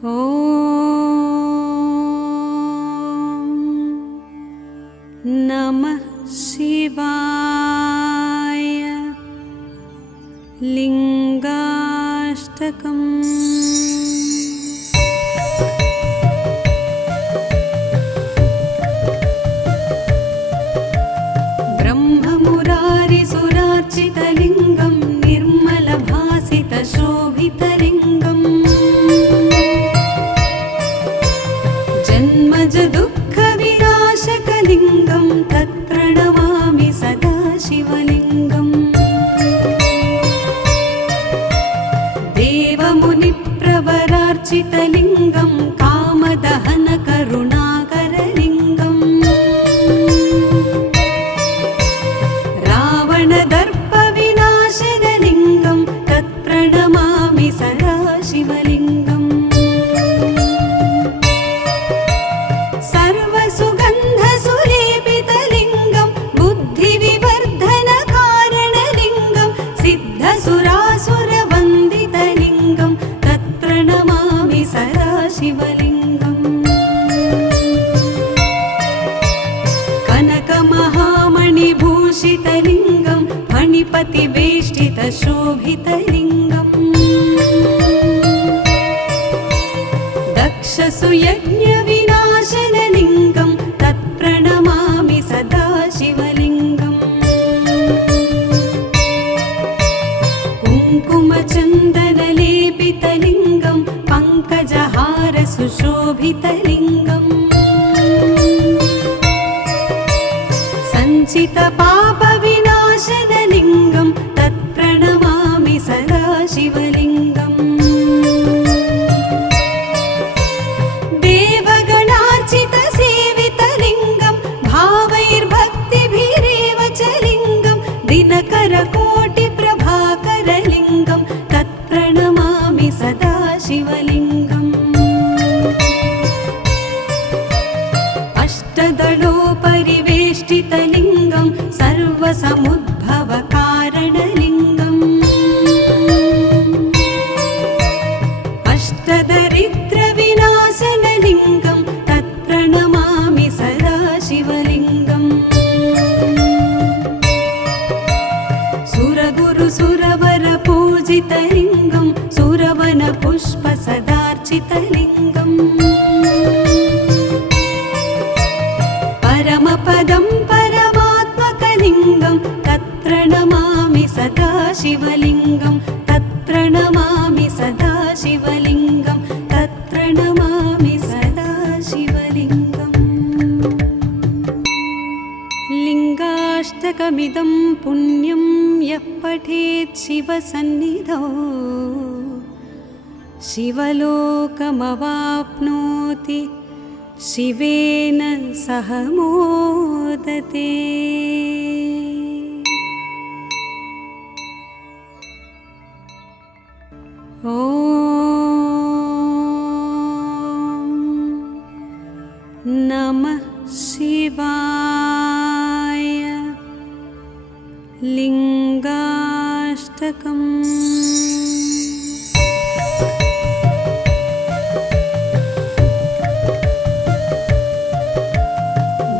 ॐ नमः शिवाय। लिंगाष्टकम्। ब्रह्ममुरारिसुरार्चितलिङ्गं निर्मलभासितशोभितलिङ्गम् जन्मज दुःखविनाशकलिङ्गं तत्प्रणमामि सदा शिवलिङ्गम्। देवमुनिप्रवरार्चितलिङ्गं कामदहनकरुणाकरलिङ्गम् रावणदर्पविनाशनलिङ्गं तत्प्रणमामि सदा शिवलिङ्गम्। सर्वसुगन्धसुलेपितलिङ्गं बुद्धिविवर्धनकारणलिङ्गं सिद्धसुरासुरवन्दितलिङ्गं तत्प्रणमामि सदा शिवलिङ्गम्। कनकमहामणिभूषितलिङ्गं फणिपतिवेष्टितशोभितलिङ्गम् दक्षसुयज्ञविनाशनलिङ्गं तत्प्रणमामि सदा शिवलिङ्गम्। कुङ्कुमचन्दनलेपितलिङ्गं पङ्कजहारसुशोभितलिङ्गम् सञ्चितपापविनाशनलिङ्गं तत्प्रणमामि सदा शिवलिङ्गम्। देवगणार्चितसेवितलिङ्गं भावैर्भक्तिभिरेव च लिङ्गं दिनकरकोटिप्रभाकरलिङ्गं तत्प्रणमामि सदा शिवलिङ्गम्। अष्टदलोपरिवेष्टितलिङ्गं सर्वसमुद्भवकारणलिङ्गम् अष्टदरिद्रविनाशनलिङ्गं तत्प्रणमामि सदा शिवलिङ्गम्। सुरगुरुसुरवरपूजितलिङ्गं सुरवनपुष्पसदार्चितलिङ्गम् परमपदं परमात्मकलिङ्गं तत्प्रणमामि सदा शिवलिङ्गं तत्प्रणमामि सदा शिवलिङ्गं तत्प्रणमामि सदा शिवलिङ्गम्। लिङ्गाष्टकमिदं पुण्यं यः पठेत् शिवसन्निधौ शिवलोकमवाप्नोति शिवेन सह मोदते। ॐ नमः शिवाय। लिङ्गाष्टकम्।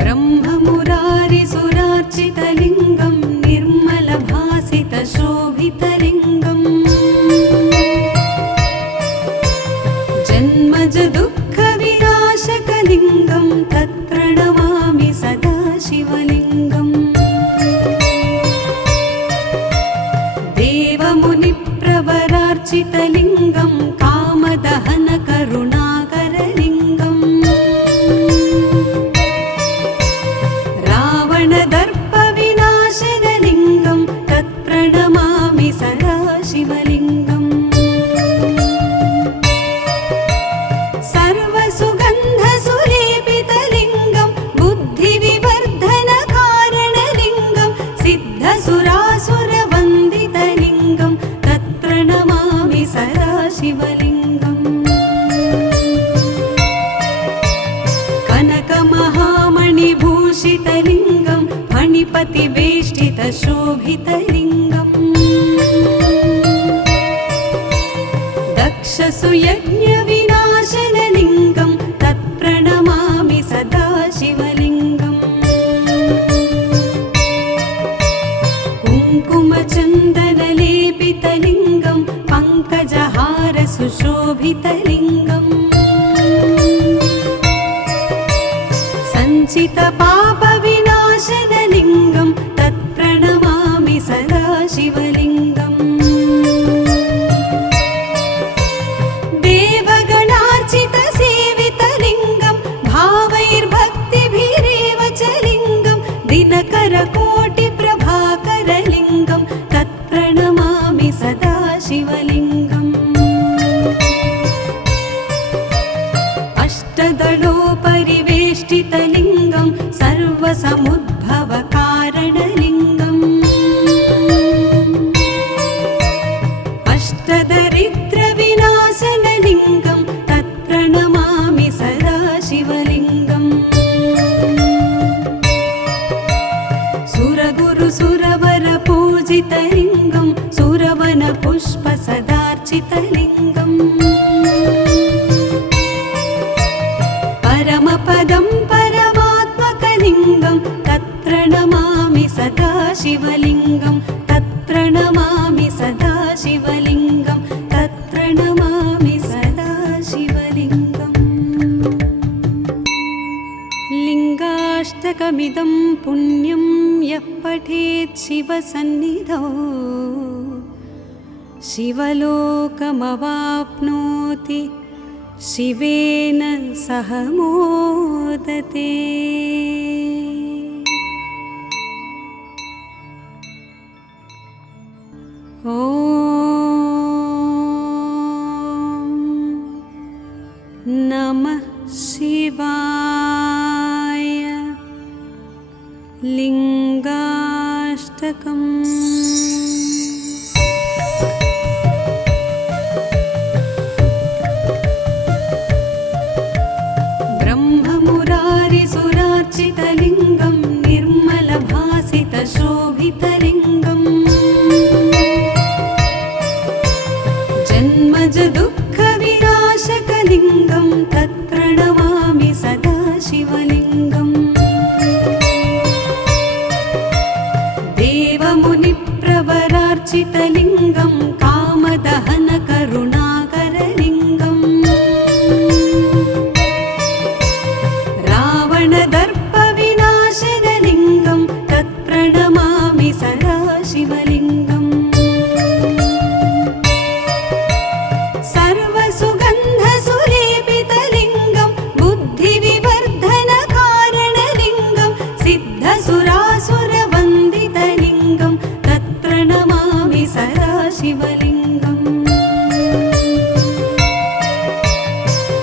ब्रह्ममुरारिसुरार्चितलिङ्गं निर्मलभासितशोभितलिङ्गम् जन्मज दुःखविनाशकलिङ्गं तत्प्रणमामि सदा शिवलिङ्गम्। देवमुनिप्रवरार्चितलिङ्गं कामदहनकरुणाकरलिङ्गम् रावणदर्पविनाशनलिङ्गं तत्प्रणमामि सदा शिवलिङ्गम्। सर्वसुगन्धसुलेपितलिङ्गं बुद्धिविवर्धनकारणलिङ्गं सिद्धसुरासुरवन्दितलिङ्गं तत्प्रणमामि सदा शिवलिङ्गम्। कनकमहामणिभूषितलिङ्गं फणिपतिवेष्टितशोभितलिङ्गम् दक्षसुयज्ञविनाश शोभितलिङ्गम् सञ्चितपापविनाशनलिङ्गं तत्प्रणमामि सदा शिवलिङ्गम् देवगणार्चितसेवितलिङ्गं भावैर्भक्तिभिरेव च लिङ्गं दिनकरकोटिप्रभाकरलिङ्गं तत्प्रणमामि सदा शिवलिङ्गम् अष्टदलोपरिवेष्टितलिङ्गं सर्वसमुद्भवकारणलिङ्गम् अष्टदरिद्रविनाशनलिङ्गं तत्प्रणमामि सदा शिवलिङ्गम् सुरगुरुसुरवरपूजितलिङ्गं सुरवनपुष्पसदार्चितलिङ्गम् परमपदं परमात्मकलिङ्गं तत्प्रणमामि सदा शिवलिङ्गं तत्प्रणमामि सदा शिवलिङ्गं तत्प्रणमामि सदा शिवलिङ्गम् लिङ्गाष्टकमिदं पुण्यं यः पठेत् शिवसन्निधौ शिवलोकमवाप्नोति शिवेन सह मोदते। ॐ नमः शिवाय। लिङ्गाष्टकम्। ब्रह्ममुरारिसुरार्चितलिङ्गं निर्मलभासितशोभितलिङ्गम् जन्मजदुःखविनाशकलिङ्गं तत्प्रणमामि सदा शिवलिङ्गम् देवमुनिप्रवरार्चितलिङ्गं कामदहनकरुणाकरलिङ्गम् रावणदर्पविनाशनलिङ्गं तत्प्रणमामि सदा शिवलिङ्गम् सर्वसुगन्धसुलेपितलिङ्गं बुद्धिविवर्धनकारणलिङ्गं सिद्धसुरासुरवन्दितलिङ्गं तत्प्रणमामि सदा शिवलिङ्गम्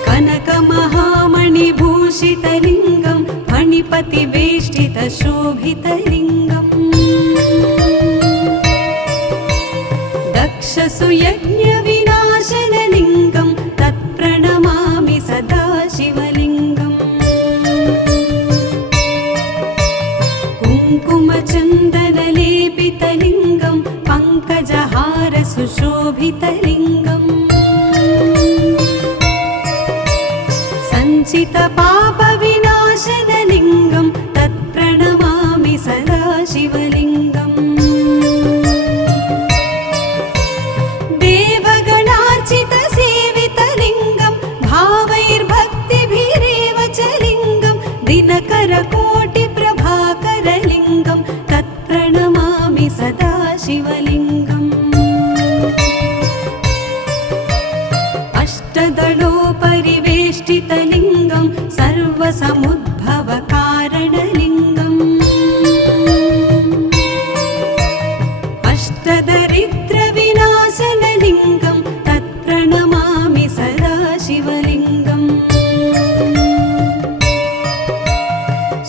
कनकमहामणिभूषितलिङ्गं फणिपतिवेष्टितशोभितलिङ्गम् दक्षसुयज्ञविनाशनलिङ्गं तत्प्रणमामि सदा शिवलिङ्गम् कुङ्कुमचन्दनलेपितलिङ्गं पङ्कजहारसुशोभितलिङ्गम् सञ्चितपापविनाशनलिङ्गं तत्प्रणमामि सदा शिवलिङ्गम् देवगणार्चितसेवितलिङ्गं भावैर्भक्तिभिरेव च लिङ्गं दिनकरकोटिप्रभाकरलिङ्गं तत्प्रणमामि सदा शिवलिङ्गम् अष्टदलोपरिवेष्टितलिङ्गं सर्वसमुद्भवकारणलिङ्गम् अष्टदरिद्रविनाशनलिङ्गं तत्प्रणमामि सदा शिवलिङ्गम्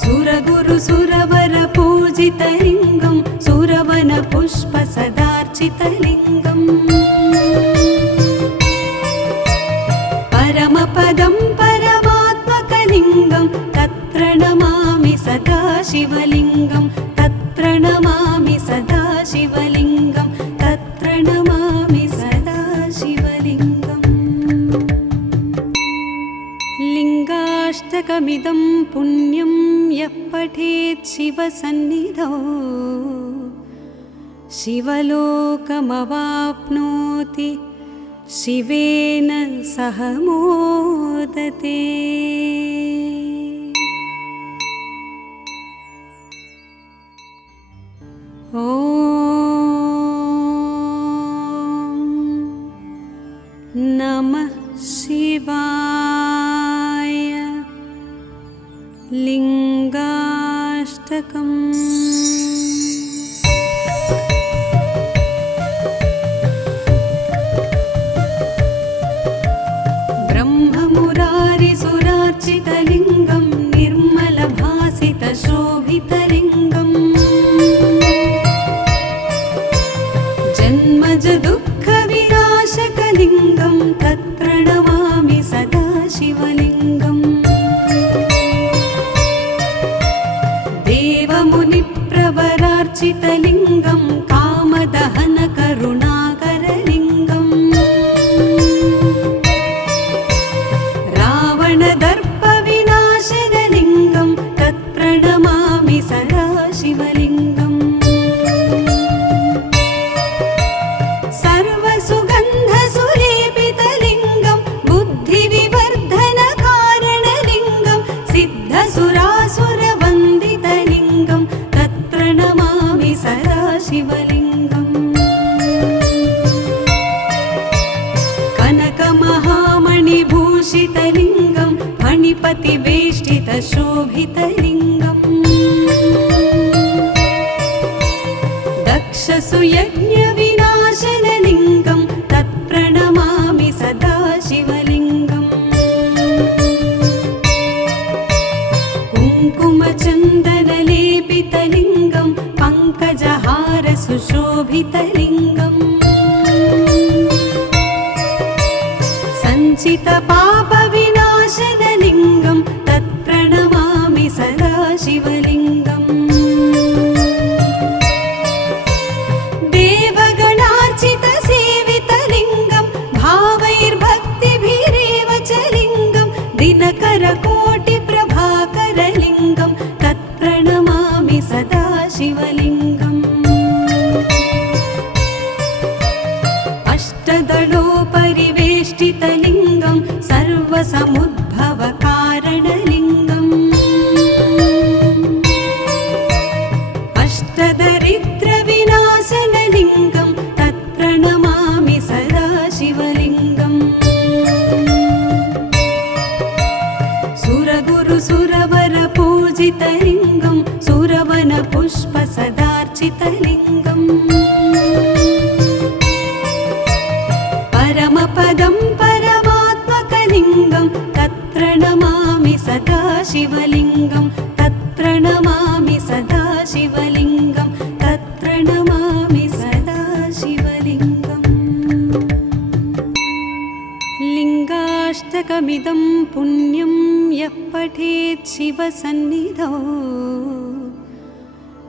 सुरगुरुसुरवरपूजितलिङ्गं सुरवनपुष्पसदार्चितलिङ्गम् परमपदं परमात्मकलिङ्गं तत्प्रणमामि सदा शिवलिङ्गं तत्प्रणमामि सदा शिवलिङ्गं तत्प्रणमामि सदा शिवलिङ्गम् लिङ्गाष्टकमिदं पुण्यं यः पठेत् शिवसन्निधौ शिवलोकमवाप्नोति शिवेन सह मोदते। ॐ नमः शिवाय। लिङ्गाष्टकम्। ब्रह्ममुरारिसुरार्चितलिङ्गं निर्मलभासितशोभितलिङ्गम् जन्मज दुःखविनाशकलिङ्गं तत्प्रणमामि सदा शिवलिङ्गम्। देवमुनिप्रवरार्चितलिङ्गं कामदहनकरुणाकरलिङ्गम् रावणदर्पविनाशनलिङ्गं तत्प्रणमामि सदा शिवलिङ्गम्। सर्वसुगन्धसुलेपितलिङ्गं बुद्धिविवर्धनकारणलिङ्गं सिद्धसुरासुरवन्दितलिङ्गं तत्प्रणमामि सदा शिवलिङ्गम्। कनकमहामणिभूषितलिङ्गं फणिपतिवेष्टितशोभितलिङ्गम् दक्षसुयज्ञविनाशनलिङ्गं तत्प्रणमामि सदा शिवलिङ्गम्। कुङ्कुमचन्दनलेपितलिङ्गं पङ्कजहारसुशोभितलिङ्गम् सञ्चितपापविनाशनलिङ्गं तत्प्रणमामि सदा शिवलिङ्गम्। देवगणार्चितसेवितलिङ्गं भावैर्भक्तिभिरेव च लिङ्गं दिनकरकोटिप्रभाकरलिङ्गं तत्प्रणमामि सदा शिवलिङ्गम्। अष्टदलोपरिवेष्टितलिङ्गं सर्वसमुद्भवकारणलिङ्गम् अष्टदरिद्रविनाशनलिङ्गं तत्प्रणमामि सदा शिवलिङ्गम्। सुरगुरुसुरवरपूजितलिङ्गं सुरवनपुष्पसदार्चितलिङ्गम् परमपदं परमात्मकलिङ्गं तत्प्रणमामि सदा शिवलिङ्गं तत्प्रणमामि सदा शिवलिङ्गं तत्प्रणमामि सदा शिवलिङ्गम्। लिङ्गाष्टकमिदं पुण्यं यः पठेत् शिवसन्निधौ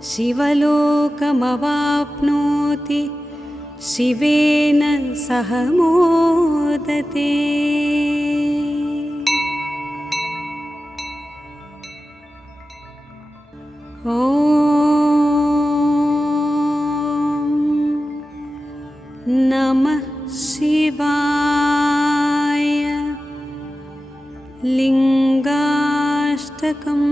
शिवलोकमवाप्नोति शिवेन सह मोदते। ॐ नमः शिवाय। लिङ्गाष्टकम्।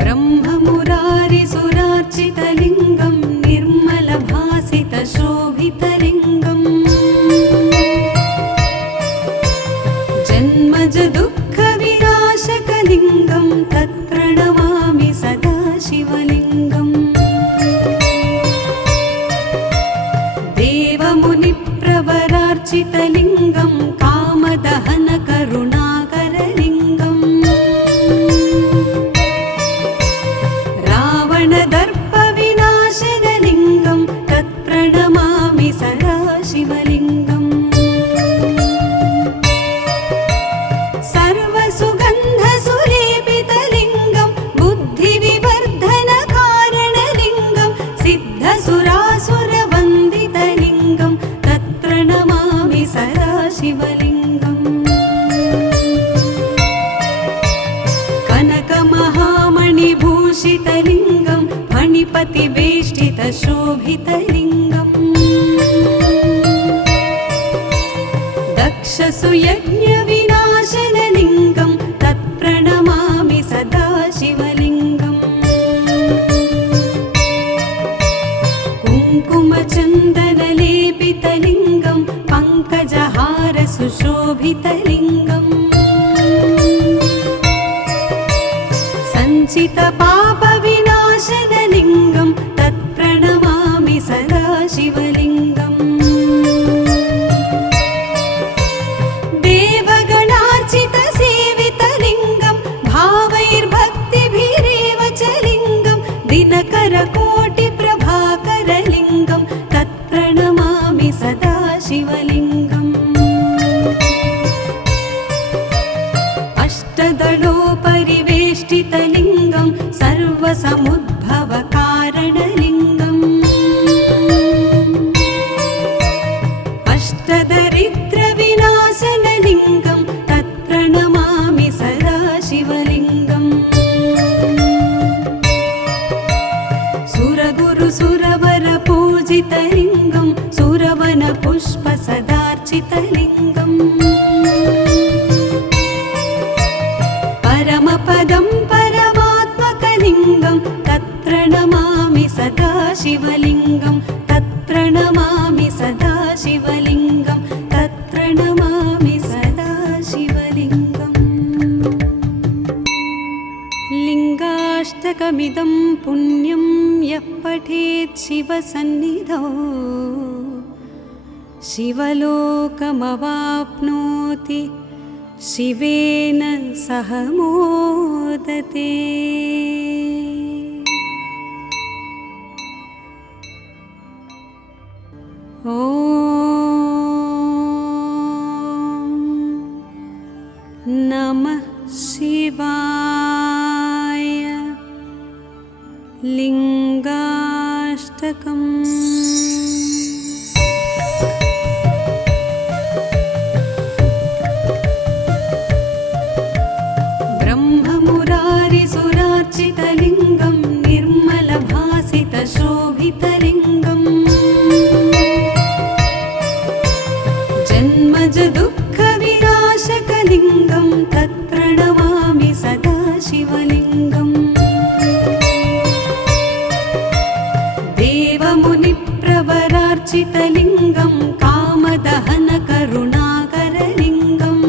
ब्रह्ममुरारिसुरार्चितलिङ्गं निर्मलभासितशोभितलिङ्गम् जन्मज दुःखविनाशकलिङ्गं तत्प्रणमामि सदा शिवलिङ्गम्। देवमुनिप्रवरार्चितलिङ्गं कामदहनकरुणाकरलिङ्गम् रावणदर्पविनाशनलिङ्गं तत्प्रणमामि सदा शिवलिङ्गम्। सर्वसुगन्धसुलेपितलिङ्गं बुद्धिविवर्धनकारणलिङ्गं सिद्धसुरासुरवन्दितलिङ्गं तत्प्रणमामि सदा शिवलिङ्गम्। कनकमहामणिभूषितलिङ्गं फणिपतिवेष्टितशोभितलिङ्गम् दक्षसुयज्ञविनाशनलिङ्गं तत्प्रणमामि सदा शिवलिङ्गम् कुङ्कुमचन्दनलेपितलिङ्गं पङ्कजहारसुशोभितलिङ्गम् सञ्चितपापविनाशनलिङ्गं तत्प्रणमामि सदा शिवलिङ्गम् देवगणार्चितसेवितलिङ्गं भावैर्भक्तिभिरेव च लिङ्गं दिनकरकोटिप्रभाकरलिङ्गं तत्प्रणमामि सदा शिवलिङ्गम् अष्टदलोपरिवेष्टितलिङ्गं सर्वसमुद्भवकारणलिङ्गम् अष्टदरिद्रविनाशनलिङ्गं तत्प्रणमामि सदा शिवलिङ्गम् सुरगुरुसुरवरपूजितलिङ्गं सुरवनपुष्पसदार्चितलिङ्गम् परमपदं परमात्मकलिङ्गं तत्प्रणमामि सदा शिवलिङ्गं तत्प्रणमामि सदा शिवलिङ्गं तत्प्रणमामि सदा शिवलिङ्गम् लिङ्गाष्टकमिदं पुण्यं यः पठेत् शिवसन्निधौ शिवलोकमवाप्नोति शिवेन सह मोदते। ॐ नमः शिवाय। लिङ्गाष्टकम्। ब्रह्ममुरारिसुरार्चितलिङ्गं निर्मलभासितशोभितलिङ्गम् जन्मजदुःखविनाशकलिङ्गं तत्प्रणमामि सदा शिवलिङ्गम् देवमुनिप्रवरार्चितलिङ्गं कामदहनकरुणाकरलिङ्गम्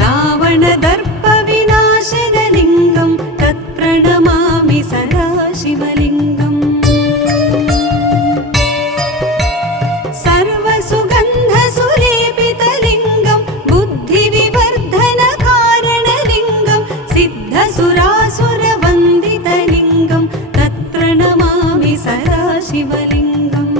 रावणदर्पविनाशनलिङ्गं तत्प्रणमामि सदा शिवलिङ्गम् सर्वसुगन्धसुलेपितलिङ्गं बुद्धिविवर्धनकारणलिङ्गं सिद्धसुरासुरवन्दितलिङ्गं तत्प्रणमामि सदा शिवलिङ्गम्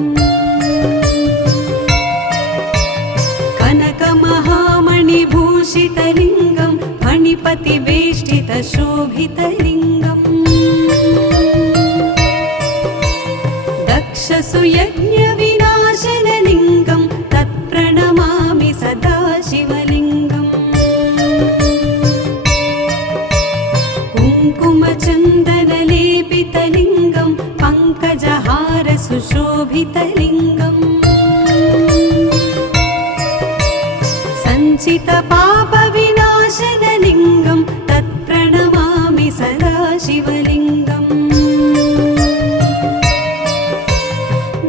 कनकमहामणिभूषितलिङ्गं फणिपतिवेष्टितशोभितलिङ्गम् दक्षसुयज्ञविनाशनलिङ्गं तत्प्रणमामि सदा शिवलिङ्गम् कुङ्कुमचन्दनलेपितलिङ्गं पङ्कजहारसुशोभितलिङ्गम् सञ्चितपापविनाशनलिङ्गं तत्प्रणमामि सदा शिवलिङ्गम्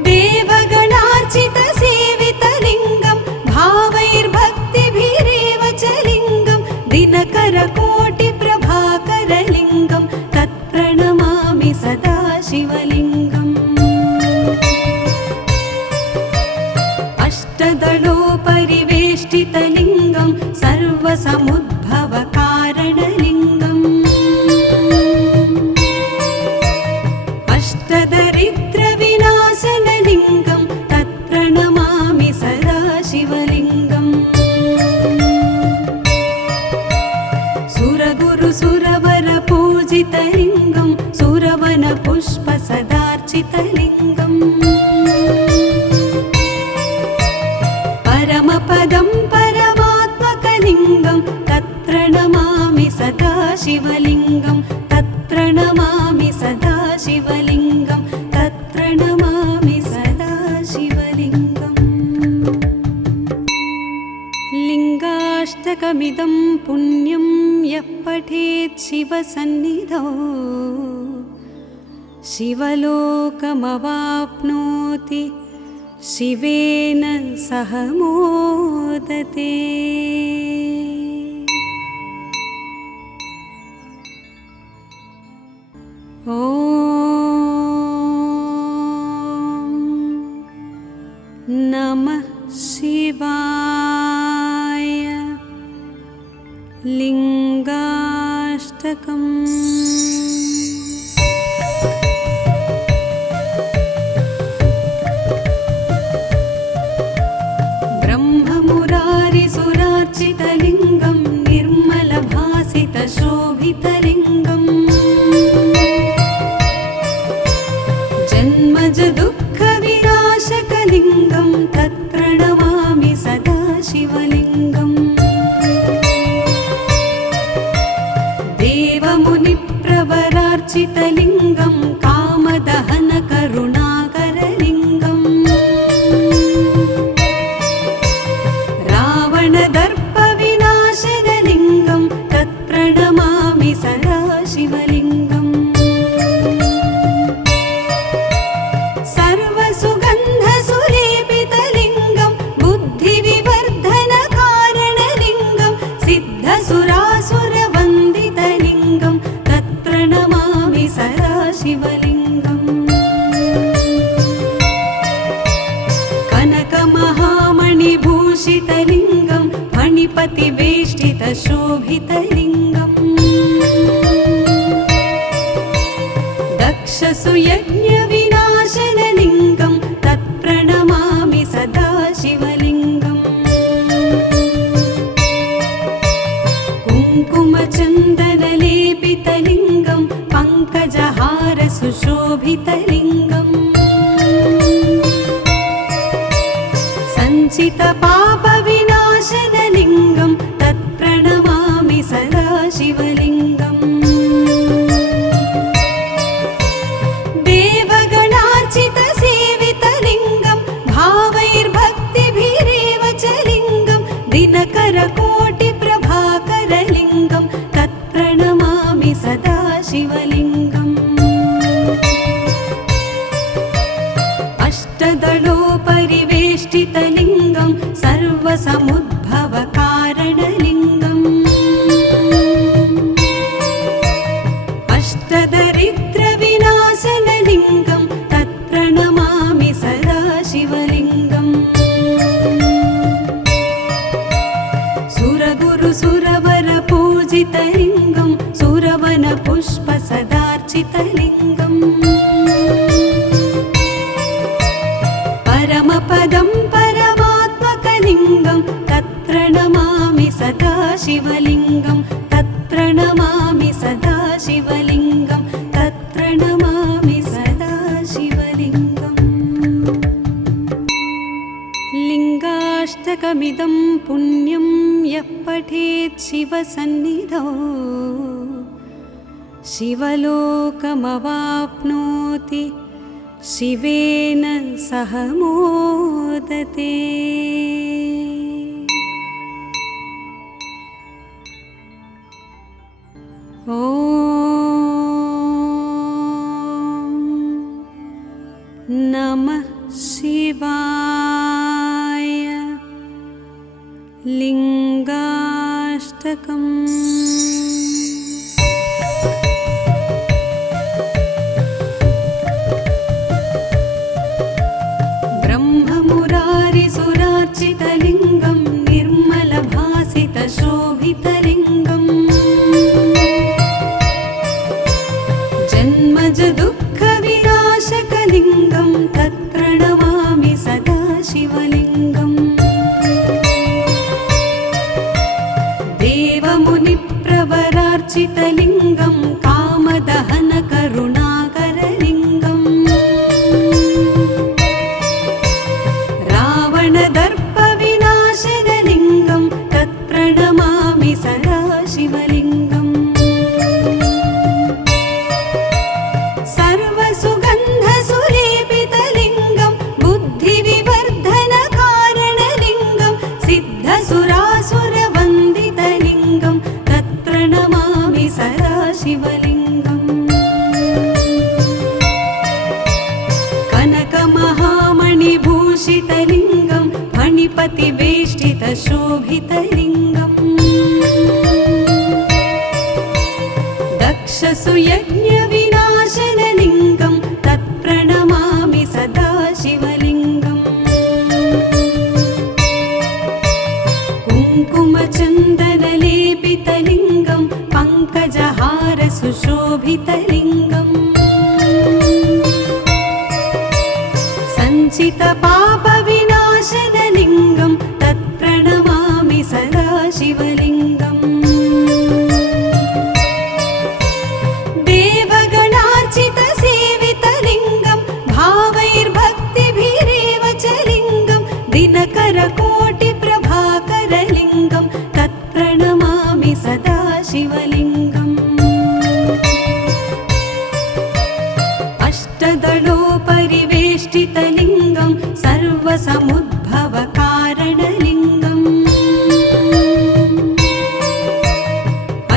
देवगणार्चितसेवितलिङ्गं भावैर्भक्तिभिरेव च लिङ्गं दिनकरकोटिप्रभाकरलिङ्गं तत्प्रणमामि सदा शिवलिङ्गम् अष्टदलोपरिवेष्टितलिङ्गं सर्वसमुद्भवकारणलिङ्गम् अष्टदरिद्रविनाशनलिङ्गं तत्प्रणमामि सदा शिवलिङ्गम् सुरगुरुसुरवरपूजितलिङ्गं सुरवनपुष्पसदार्चितलिङ्गम् परमपदं परमात्मकलिङ्गं तत्प्रणमामि सदा शिवलिङ्गं तत्प्रणमामि नमामि सदा शिवलिङ्गं तत्र नमामि सदा शिवलिङ्गम् लिङ्गाष्टकमिदं पुण्यं यः पठेत् शिवसन्निधौ शिवलोकमवाप्नोति शिवेन सह मोदते। ॐ नमः शिवाय। लिङ्गाष्टकम्। ब्रह्ममुरारिसुरार्चितलिङ्गं निर्मलभासितशोभितलिङ्गम् जन्मजदुःखविनाशकलिङ्गं तत्र नमामि सदा शिवलिङ्गम् देवमुनिप्रवरार्चितलिङ्गं कामदहनकरुणाकरलिङ्गम् रावणदर्पविनाशनलिङ्गं तत्प्रणमामि सदा शिवलिङ्गम् सर्वसुगन्धसुलेपितलिङ्गं बुद्धिविवर्धनकारणलिङ्गं सिद्धसुरासुरवन्दितलिङ्गं तत्र नमामि सदा शिवलिङ्गम् कनकमहामणिभूषितलिङ्गं फणिपतिवेष्टितशोभितलिङ्गम् दक्षसुयज्ञविनाशनलिङ्गं तत्प्रणमामि सदा शिवलिङ्गम् कुङ्कुमचन्दनलेपितलिङ्गं पङ्कजहारसुशोभितलिङ्गम् सञ्चितपापविनाशनलिङ्गं तत्प्रणमामि सदा शिवलिङ्गम् देवगणार्चितसेवितलिङ्गं भावैर्भक्तिभिरेव च लिङ्गं दिनकरकोटिप्रभाकरलिङ्गं तत्प्रणमामि सदा शिवलिङ्गम् अष्टदलोपरिवेष्टितलिङ्गं सर्वसमुद्भवकारणलिङ्गम् अष्टदरिद्रविनाशनलिङ्गं तत्प्रणमामि सदा शिवलिङ्गम् सुरगुरुसुरवरपूजितलिङ्गं सुरवनपुष्पसदार्चितलिङ्गम् परमपदं परमात्मकलिङ्गं तत्र नमामि सदा शिवलिङ्गं तत्र नमामि सदा शिवलिङ्गं तत्र नमामि सदा शिवलिङ्गम् लिङ्गाष्टकमिदं पुण्यं यः पठेत् शिवसन्निधौ शिवलोकमवाप्नोति शिवेन सह मोदते। ॐ नमः शिवाय। लिङ्गाष्टकम्। ब्रह्ममुरारिसुरार्चितलिङ्गं निर्मलभासितशोभितलिङ्गम् जन्मजदुःखविनाशकलिङ्गं तत्र नमामि सदा शिवलिङ्गम् देवमुनिप्रवरार्चितलिङ्गं कामदहनकरुणाकरलिङ्गम् रावणदर्पविनाशनलिङ्गं तत्प्रणमामि सदा शिवलिङ्गम् फणिपतिवेष्टितशोभितलिङ्गम् दक्षसुयज्ञविनाशनलिङ्गं तत्प्रणमामि सदा शिवलिङ्गम् कुङ्कुमचन्दनलेपितलिङ्गं पङ्कजहारसुशोभितलिङ्गम् सञ्चितपापविनाशनलिङ्गं तत्प्रणमामि सदा शिवलिङ्गम् देवगणार्चितसेवितलिङ्गं भावैर्भक्तिभिरेव च लिङ्गं दिनकरकोटिप्रभाकरलिङ्गं तत्प्रणमामि सदा शिवलिङ्गम् अष्टदलोपरिवेष्टितलिङ्गं सर्वसमुद्भवकारणलिङ्गम्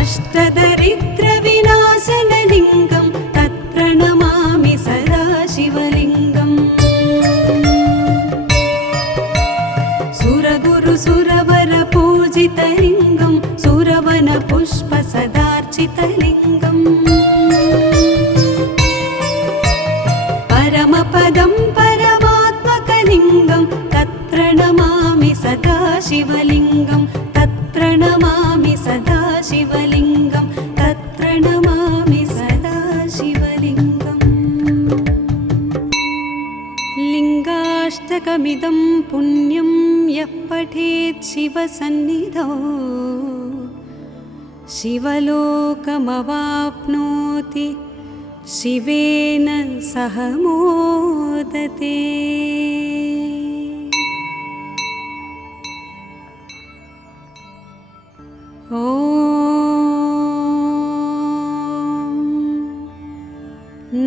अष्टदरिद्रविनाशनलिङ्गं तत्प्रणमामि सदा शिवलिङ्गम् सुरगुरुसुरवरपूजितलिङ्गं सुरवनपुष्पसदार्चितलिङ्गम् परमपदं परमात्मकलिङ्गं तत्प्रणमामि सदा शिवलिङ्गं तत्प्रणमामि सदा शिवलिङ्गं तत्प्रणमामि सदा शिवलिङ्गम् लिङ्गाष्टकमिदं पुण्यं यः पठेत् शिवसन्निधौ शिवलोकमवाप्नोति शिवेन सह मोदते। ॐ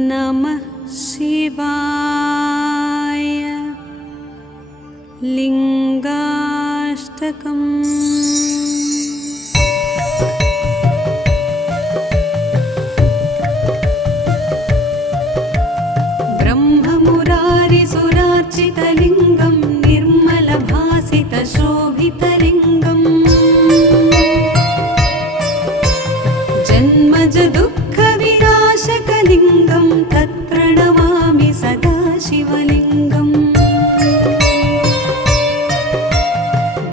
नमः शिवाय। लिङ्गाष्टकम्। ब्रह्ममुरारिसुरार्चितलिङ्गं निर्मलभासितशोभितलिङ्गम् जन्मजदुःखविनाशकलिङ्गं तत्प्रणमामि सदा शिवलिङ्गम्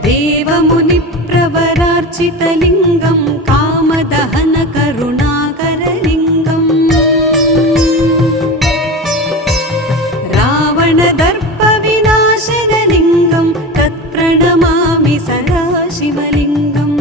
देवमुनिप्रवरार्चितलिङ्गं कामदहनकरुणाकरलिङ्गम् रावणदर्पविनाशनलिङ्गं तत्प्रणमामि सदा शिवलिङ्गम्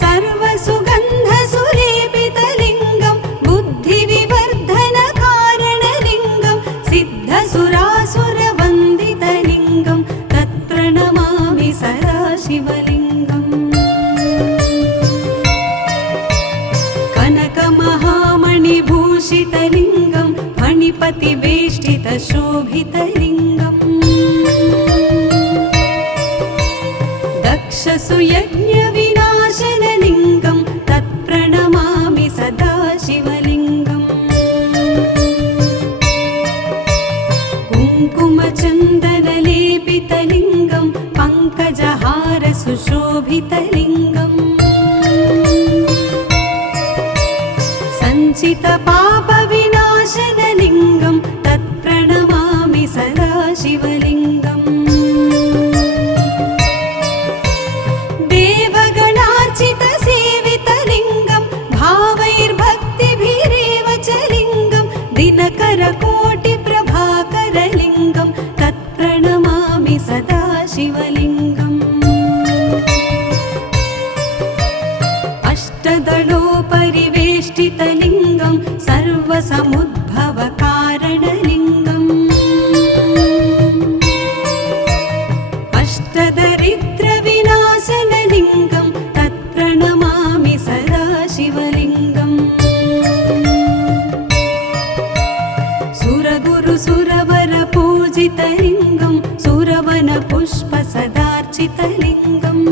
सर्वसुगन्धसुलेपितलिङ्गं बुद्धिविवर्धनकारणलिङ्गं सिद्धसुरासुरवन्दितलिङ्गं तत्प्रणमामि सदा शिवलिङ्गम् कनकमहामणिभूषितलिङ्गं फणिपतिवेष्टितशोभितलिङ्गम् दक्षसुयज्ञविनाशनलिङ्गं तत्प्रणमामि सदा शिवलिङ्गम् कुङ्कुमचन्दनलेपितलिङ्गं पङ्कजहारसुशोभितलिङ्गम् सञ्चितपापविनाशनलिङ्गं तत्प्रणमामि सदा शिवलिङ्गम् देवगणार्चितसेवितलिङ्गं भावैर्भक्तिभिरेव च लिङ्गं दिनकरकोटिप्रभाकरलिङ्गं तत्प्रणमामि सदा शिवलिङ्गम् अष्टदलोपरिवेष्टितलिङ्गं सर्वसमुद्भवकारणलिङ्गम् अष्टदरिद्रविनाशनलिङ्गं तत्प्रणमामि सदा शिवलिङ्गम् सुरगुरुसुरवरपूजितलिङ्गं सुरवनपुष्पसदार्चितलिङ्गम्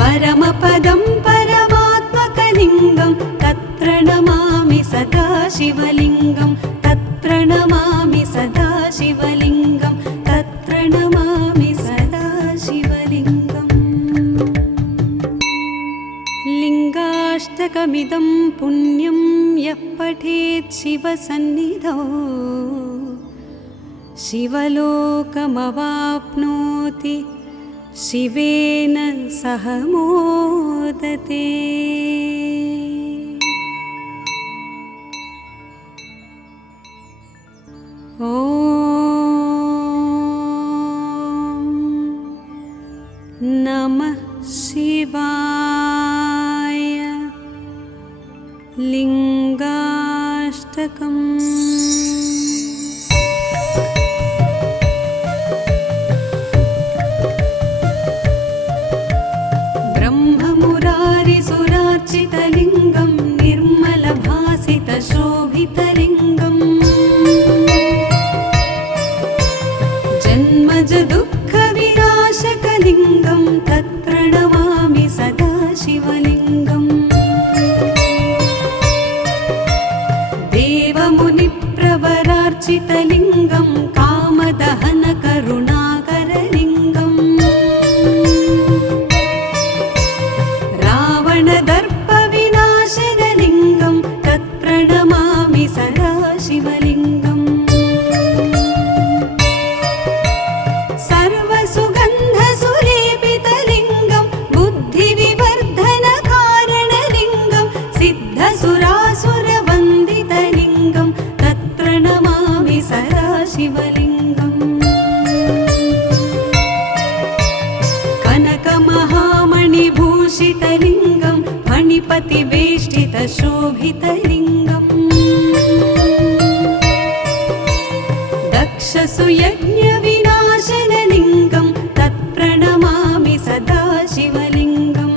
परमपदं परमात्मकलिङ्गं तत्प्रणमामि सदा शिवलिङ्गं तत्र सदा शिवलिङ्गं तत्प्रणमामि सदा शिवलिङ्गम् लिङ्गाष्टकमिदं पुण्यं यः पठेत् शिवसन्निधौ शिवलोकमवाप्नोति शिवेन सह मोदते। ॐ नमः शिवाय। लिङ्गाष्टकम्। ब्रह्ममुरारिसुरार्चितलिङ्गं निर्मलभासितशोभितलिङ्गम् जन्मज दुःखविनाशकलिङ्गं तत्प्रणमामि सदा शिवलिङ्गम् देवमुनिप्रवरार्चितलिङ्गं कामदहनकरुणाकरलिङ्गम् रावणदर्पविनाशनलिङ्गं तत्प्रणमामि सदा शिवलिङ्गम् सर्वसुगन्धसुलेपितलिङ्गं बुद्धिविवर्धनकारणलिङ्गं सिद्धसुरासुरवन्दितलिङ्गं तत्प्रणमामि सदा शिवलिङ्गम् कनकमहामणिभूषितलिङ्गं फणिपतिवेष्टितशोभितलिङ्गम् दक्षसुयज्ञविनाशनलिङ्गं तत्प्रणमामि सदा शिवलिङ्गम्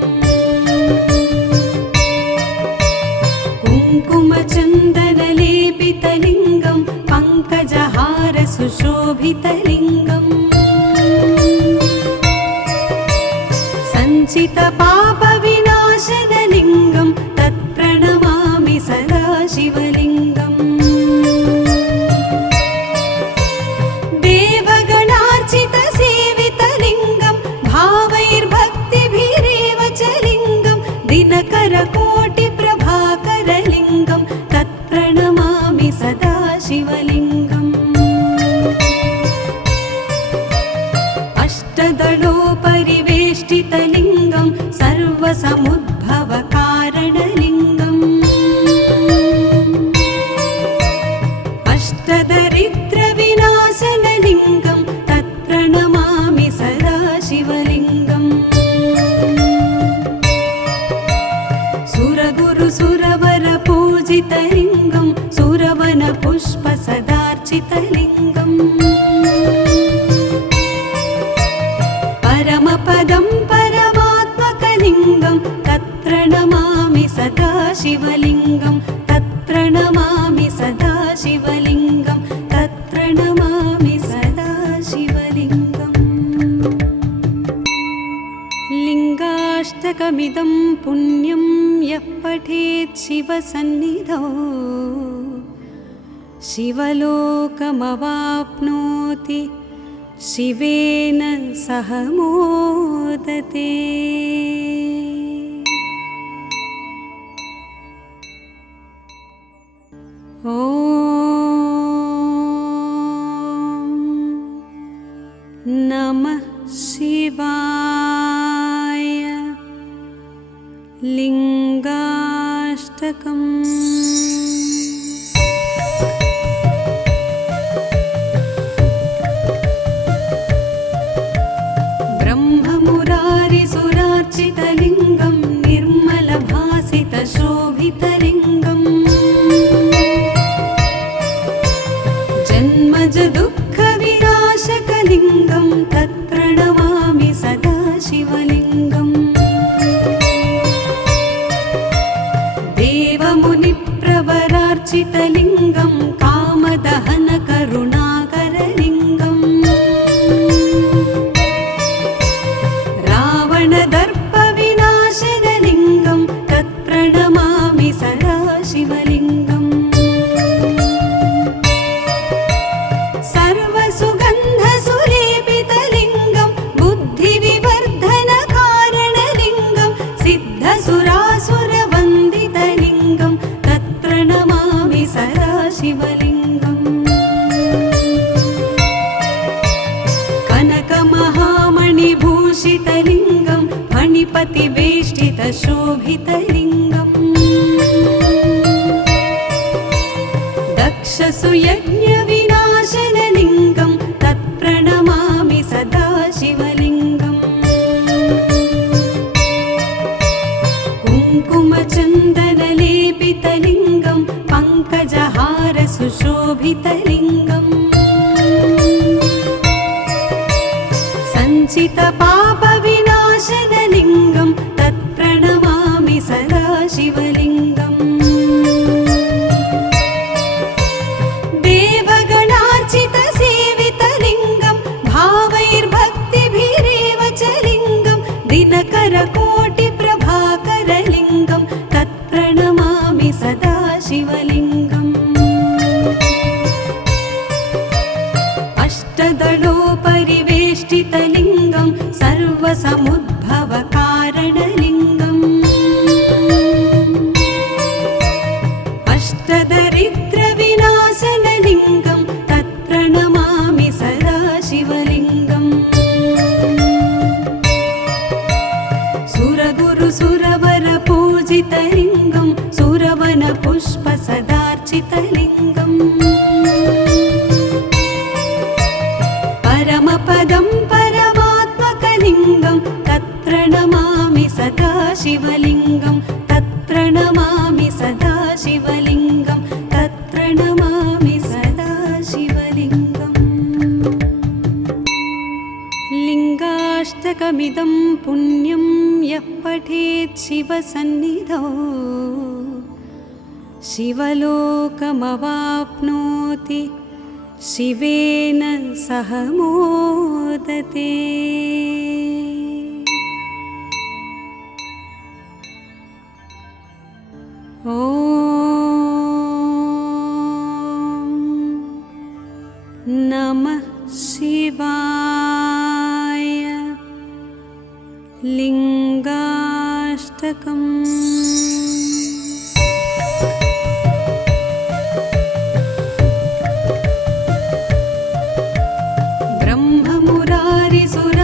कुङ्कुमचन्दनलेपितलिङ्गं पङ्कजहारसुशोभितलिङ्गम् सञ्चितपापविनाशनलिङ्गं तत्प्रणमामि सदा शिवलिङ्गम् देवगणार्चितसेवितलिङ्गं भावैर्भक्तिभिरेव च लिङ्गं दिनकरकोटिप्रभाकरलिङ्गं तत्प्रणमामि सदा शिवलिङ्गम् अष्टदलोपरिवेष्टितलिङ्गं सर्वसमुद्भवकारणलिङ्गम् अष्टदरिद्रविनाशनलिङ्गं तत्प्रणमामि सदा शिवलिङ्गम् सुरगुरुसुरवरपूजितलिङ्गं सुरवनपुष्पसदार्चितलिङ्गम् परमपदं परमात्मकलिङ्गं तत्प्रणमामि सदा शिवलिङ्गं तत्प्रणमामि सदा शिवलिङ्गं तत्प्रणमामि सदा शिवलिङ्गम् लिङ्गाष्टकमिदं पुण्यं यः पठेत् शिवसन्निधौ शिवलोकमवाप्नोति शिवेन सह मोदते। ॐ नमः शिवाय। लिङ्गाष्टकम्। ब्रह्ममुरारिसुरार्चितलिङ्गं निर्मलभासितशोभितलिङ्गम् जन्मज दुःखविनाशकलिङ्गं तत्प्रणमामि सदा शिवलिङ्गम् देवमुनिप्रवरार्चितलिङ्गं कामदहनकरुणाकरलिङ्गम् रावणदर्पविनाशनलिङ्गं तत्प्रणमामि सदा शिवलिङ्गम् शोभितलिङ्गम् दक्षसुयज्ञविनाशनलिङ्गं तत्प्रणमामि सदा शिवलिङ्गम् कुङ्कुमचन्दनलेपितलिङ्गं पङ्कजहारसुशोभितलिङ्गम् सञ्चितपापविनाशनलिङ्गं तत्प्रणमामि सदा शिवलिङ्गम् देवगणार्चितसेवितलिङ्गं भावैर्भक्तिभिरेव च लिङ्गं दिनकरकोटिप्रभाकरलिङ्गं तत्प्रणमामि सदा शिवलिङ्गम् अष्टदलोपरिवेष्टितलिङ्गं सर्वसमुद्भवकारणलिङ्गम् अष्टदरिद्रविनाशनलिङ्गं तत्प्रणमामि सदा शिवलिङ्गम् सुरगुरुसुरवरपूजितलिङ्गं सुरवनपुष्पसदार्चितलिङ्गम् परमपदं परमात्मकलिङ्गं तत्प्रणमामि सदा शिवलिङ्गं तत्प्रणमामि सदा शिवलिङ्गं तत्प्रणमामि सदा शिवलिङ्गम् लिङ्गाष्टकमिदं पुण्यं यः पठेत् शिवसन्निधौ शिवलोकमवाप्नोति शिवेन सह मोदते। ॐ नमः शिवाय। लिङ्गाष्टकम्।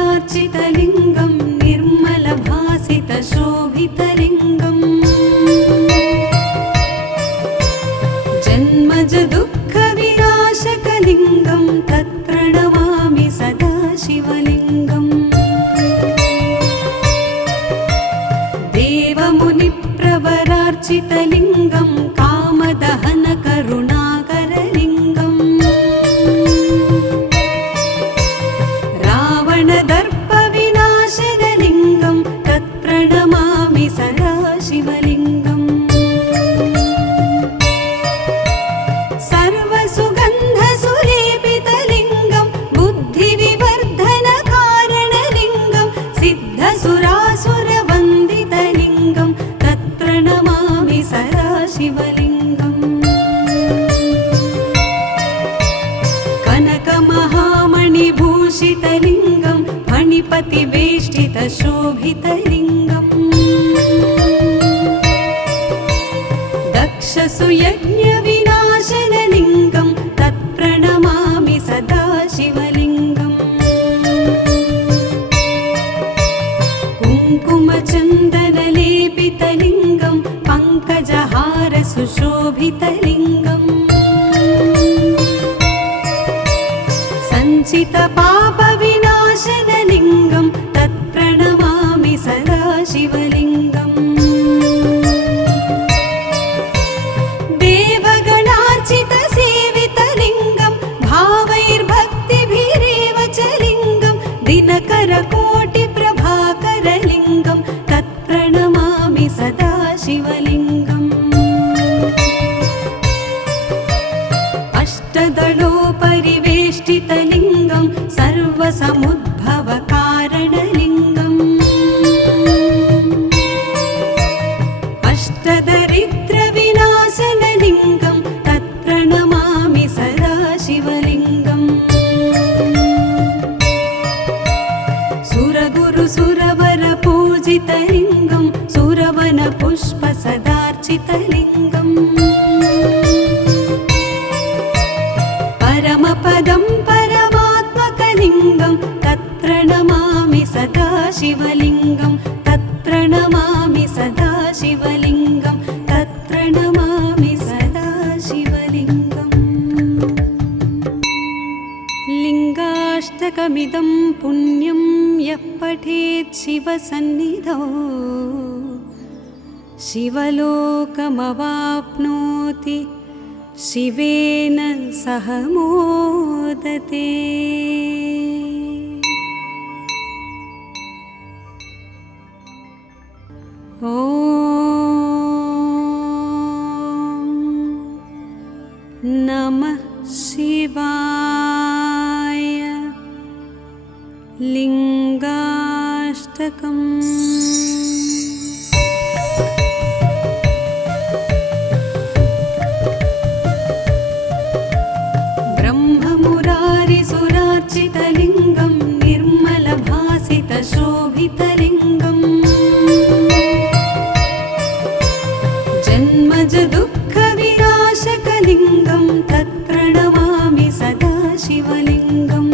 ब्रह्ममुरारिसुरार्चितलिङ्गं निर्मलभासितशोभितलिङ्गम् जन्मजदुःखविनाशकलिङ्गं तत्प्रणमामि सदा शिवलिङ्गम् देवमुनिप्रवरार्चितलिङ्गं कामदहनकरुणाकरलिङ्गम् रावणदर्पविनाशनलिङ्गं तत्प्रणमामि सदा शिवलिङ्गम् सर्वसुगन्धसुलेपितलिङ्गं बुद्धिविवर्धनकारणलिङ्गं सिद्धसुरासुरवन्दितलिङ्गं तत्प्रणमामि सदा शिवलिङ्गम् कनकमहामणिभूषितलिङ्गं फणिपतिवेष्टितशोभितलिङ्गम् दक्षसुयज्ञविनाशनलिङ्गं तत्प्रणमामि सदा शिवलिङ्गम् कुङ्कुमचन्दनलेपितलिङ्गं पङ्कजहारसुशोभितलिङ्गम् सञ्चितपापविनाशनलिङ्गं तत्प्रणमामि सदा शिवलिङ्गम् देवगणार्चितसेवितलिङ्गं भावैर्भक्तिभिरेव च लिङ्गं दिनकरकोटिप्रभाकरलिङ्गं तत्प्रणमामि सदा शिवलिङ्गम् अष्टदलोपरिवेष्टितलिङ्गं सर्वसमुद्भवकारणलिङ्गम् अष्टदरिद्रविनाशनलिङ्गं तत्प्रणमामि सदा शिवलिङ्गम् सुरगुरुसुरवरपूजितलिङ्गं सुरवनपुष्पसदार्चितलिङ्गम् परमपदं परमात्मकलिङ्गं तत्प्रणमामि सदा शिवलिङ्गं तत्प्रणमामि सदा शिवलिङ्गं तत्र नमामि सदा शिवलिङ्गम् लिङ्गाष्टकमिदं पुण्यं यः पठेत् शिवसन्निधौ शिवलोकमवाप्नोति शिवेन सह मोदते। ॐ नमः शिवाय। लिङ्गाष्टकम्। ब्रह्ममुरारिसुरार्चितलिङ्गं निर्मलभासितशोभितलिङ्गम् जन्मज दुःखविनाशकलिङ्गं तत्प्रणमामि सदा शिवलिङ्गम्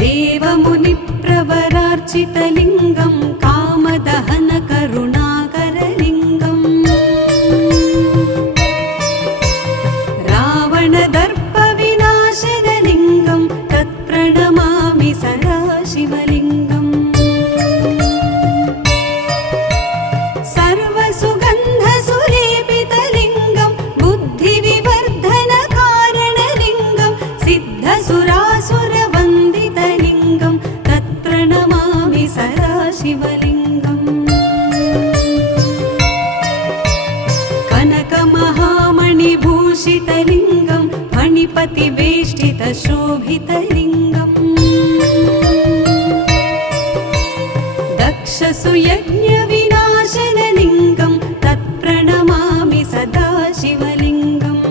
देवमुनिप्रवरार्चितलिङ्गं कामदहनकरुणाकरलिङ्गम् रावणदर्पविनाशनलिङ्गं तत्प्रणमामि सदा शिवलिङ्गम् सर्वसुगन्धसुलेपितलिङ्गं बुद्धिविवर्धनकारणलिङ्गं सिद्धसुरासुरवन्दितलिङ्गं तत्प्रणमामि सदा शिवलिङ्गम् कनकमहामणिभूषितलिङ्गं फणिपतिवेष्टितशोभितलिङ्गम् दक्षसुयज्ञविनाशनलिङ्गं तत्प्रणमामि सदा शिवलिङ्गम्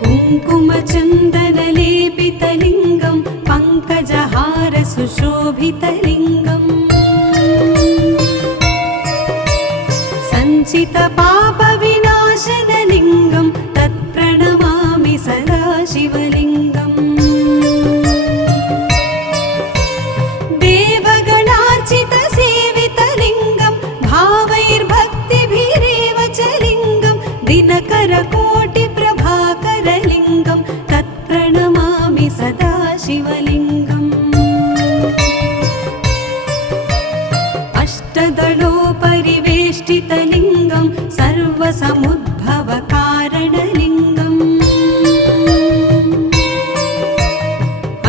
कुङ्कुमचन्दनलेपितलिङ्गं पङ्कजहारसुशोभितलिङ्गम् सञ्चितपापविनाशनलिङ्गं तत्प्रणमामि सदा शिवलिङ्गम् देवगणार्चितसेवितलिङ्गं भावैर्भक्तिभिरेव च लिङ्गं दिनकरकोटिप्रभाकरलिङ्गं तत्प्रणमामि सदा शिवलिङ्गम् अष्टदलोपरिवेष्टितलिङ्गं सर्वसमुद्भवकारणलिङ्गम्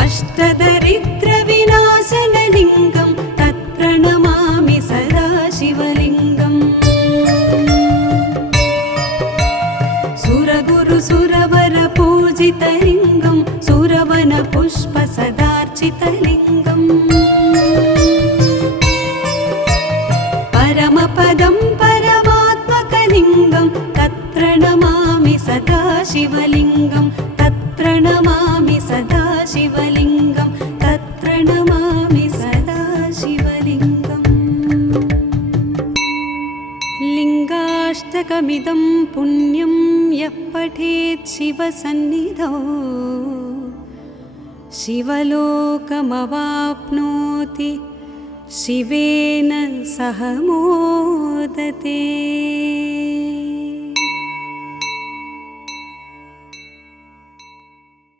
अष्टदरिद्रविनाशनलिङ्गं तत्प्रणमामि सदा शिवलिङ्गम् सुरगुरुसुरवरपूजितलिङ्गं सुरवनपुष्पसदार्चितलिङ्गम् परमपदं परमात्मकलिङ्गं तत्प्रणमामि सदा शिवलिङ्गं तत्र नमामि सदा शिवलिङ्गं तत्र नमामि सदा शिवलिङ्गम् लिङ्गाष्टकमिदं पुण्यं यः पठेत् शिवसन्निधौ शिवलोकमवाप्नोति शिवेन सह मोदते।